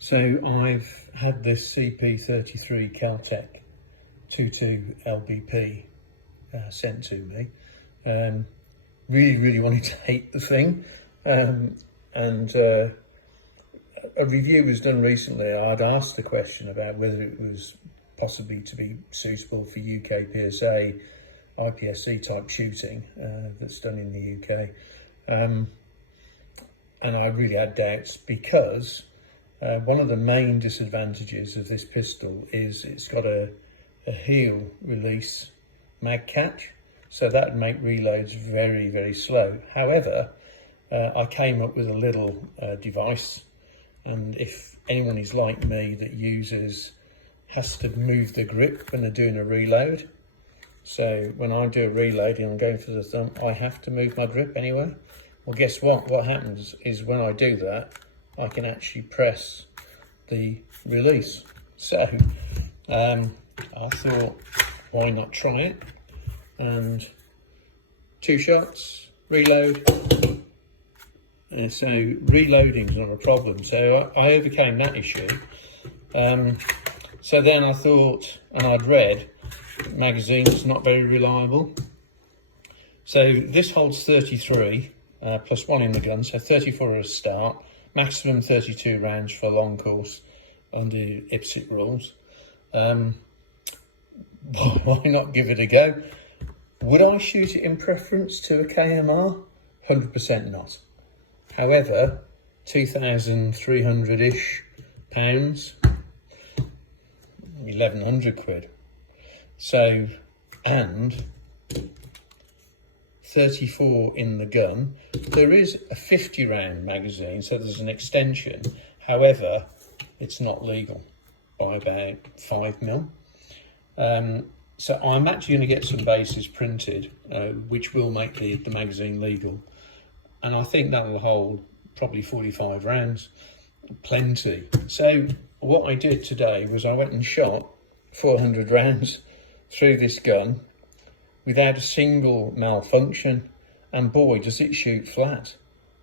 So I've had this CP33 Kel-Tec 22 LBP sent to me. Really wanted to hate the thing, and a review was done recently. I'd asked the question about whether it was possibly to be suitable for UK PSA IPSC type shooting that's done in the UK, and I really had doubts because one of the main disadvantages of this pistol is it's got a heel release mag catch, so that would make reloads very slow. However, I came up with a little device, and if anyone is like me that has to move the grip when they're doing a reload, so when I do a reload and I'm going for the thumb, I have to move my grip anyway. Well, guess what? What happens is when I do that, I can actually press the release. So I thought, why not try it? And 2 shots, reload. And so reloading is not a problem. So I overcame that issue. So then I thought, and I'd read, magazine's not very reliable. So this holds 33 plus 1 in the gun, so 34 at a start, maximum 32 rounds for a long course under IPSC rules. Why not give it a go? Would I shoot it in preference to a KMR? 100% not. However, 2,300-ish pounds, 1,100 quid. So, and 34 in the gun. There is a 50 round magazine, so there's an extension. However, it's not legal by about 5mm. So I'm actually going to get some bases printed, which will make the magazine legal. And I think that will hold probably 45 rounds, plenty. So what I did today was I went and shot 400 rounds through this gun without a single malfunction, and boy, does it shoot flat.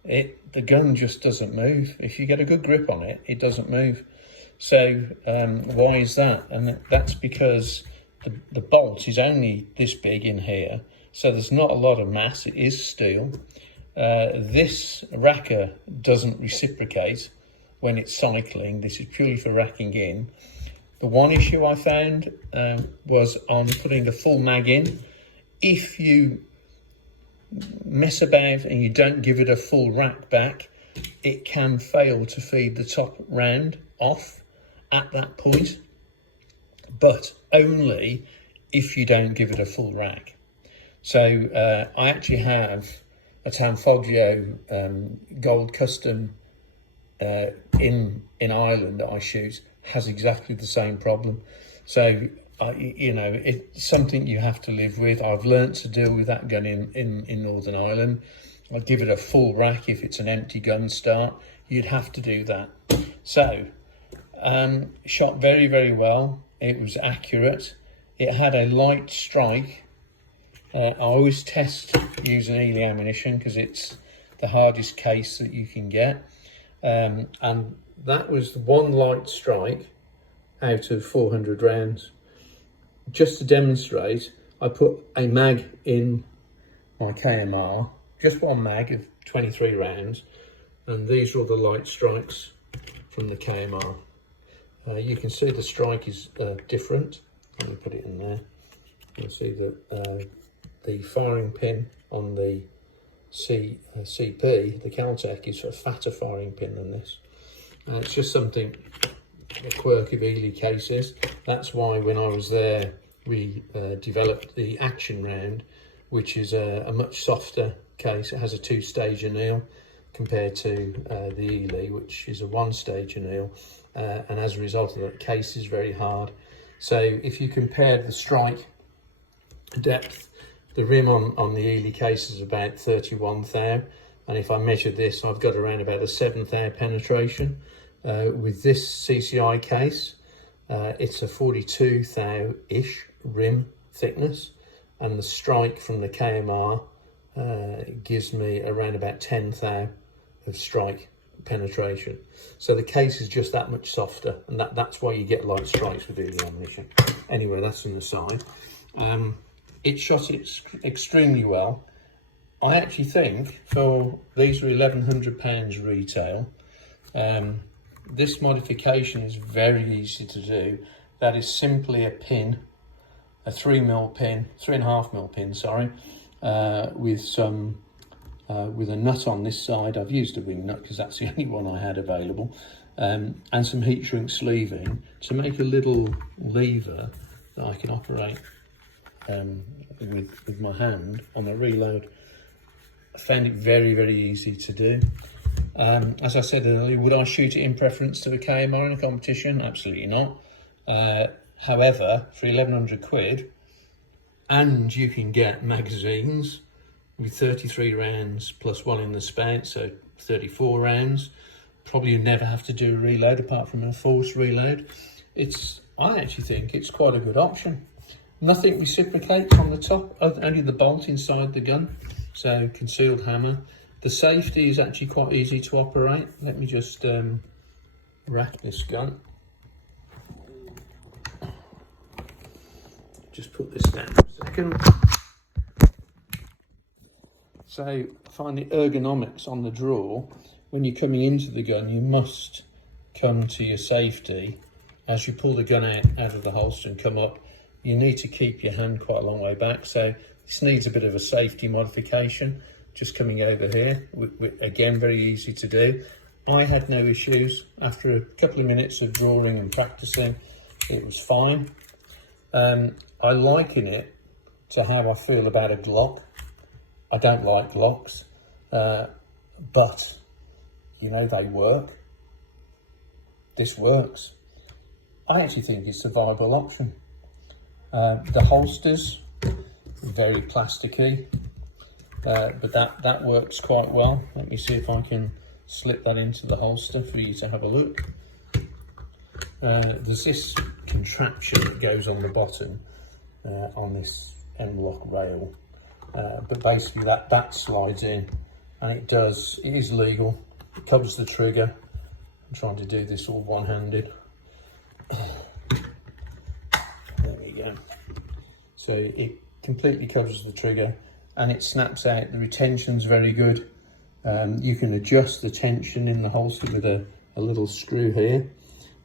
The gun just doesn't move. If you get a good grip on it, it doesn't move. So why is that? And that's because the bolt is only this big in here, so there's not a lot of mass. It is steel. This racker doesn't reciprocate when it's cycling. This is purely for racking in. The one issue I found was on putting the full mag in. If you mess about and you don't give it a full rack back, it can fail to feed the top round off at that point, but only if you don't give it a full rack. So I actually have a Tanfoglio gold custom in Ireland that I shoot, has exactly the same problem. So you know, it's something you have to live with. I've learnt to deal with that gun in Northern Ireland. I give it a full rack if it's an empty gun start. You'd have to do that. So shot very well. It was accurate. It had a light strike. I always test using Eley ammunition because it's the hardest case that you can get, and that was one light strike out of 400 rounds. Just to demonstrate, I put a mag in my KMR, just one mag of 23 rounds, and these are all the light strikes from the KMR. You can see the strike is different. Let me put it in there. You'll see that the firing pin on the CP, the Kel-Tec, is a fatter firing pin than this. It's just something, a quirk of Eley cases. That's why when I was there, we developed the action round, which is a much softer case. It has a 2-stage anneal compared to the Eley, which is a 1-stage anneal. And as a result of that, the case is very hard. So if you compare the strike depth, the rim on the Eley case is about 31 thou, and if I measure this, I've got around about a 7 thou penetration. With this CCI case, it's a 42 thou-ish rim thickness, and the strike from the KMR gives me around about 10 thou of strike penetration. So the case is just that much softer, and that's why you get light strikes with Eley ammunition. Anyway, that's an aside. It shot extremely well. I actually think for these are £1,100 retail. This modification is very easy to do. That is simply a pin, a 3mm pin, 3.5mm pin, sorry, with some with a nut on this side. I've used a wing nut because that's the only one I had available, and some heat shrink sleeving to make a little lever that I can operate with my hand on the reload. I found it very, very easy to do. As I said earlier, would I shoot it in preference to a KMR in a competition? Absolutely not. However, for 1,100 quid, and you can get magazines with 33 rounds plus one in the spout, so 34 rounds. Probably you never have to do a reload apart from a forced reload. I actually think it's quite a good option. Nothing reciprocates on the top, only the bolt inside the gun, so concealed hammer. The safety is actually quite easy to operate. Let me just rack this gun. Just put this down for a second. So I find the ergonomics on the draw, when you're coming into the gun, you must come to your safety. As you pull the gun out of the holster and come up, you need to keep your hand quite a long way back. So this needs a bit of a safety modification. Just coming over here, again, very easy to do. I had no issues. After a couple of minutes of drawing and practicing, it was fine. I liken it to how I feel about a Glock. I don't like Glocks, but you know, they work. This works. I actually think it's a viable option. The holsters, very plasticky, but that works quite well. Let me see if I can slip that into the holster for you to have a look. There's this contraption that goes on the bottom on this M-lock rail, but basically that slides in, and it is legal. It covers the trigger. I'm trying to do this all one-handed. There we go. So it completely covers the trigger and it snaps out. The retention's very good. You can adjust the tension in the holster with a little screw here,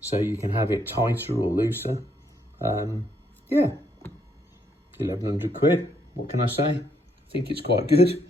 so you can have it tighter or looser. Yeah, 1,100 quid. What can I say? I think it's quite good.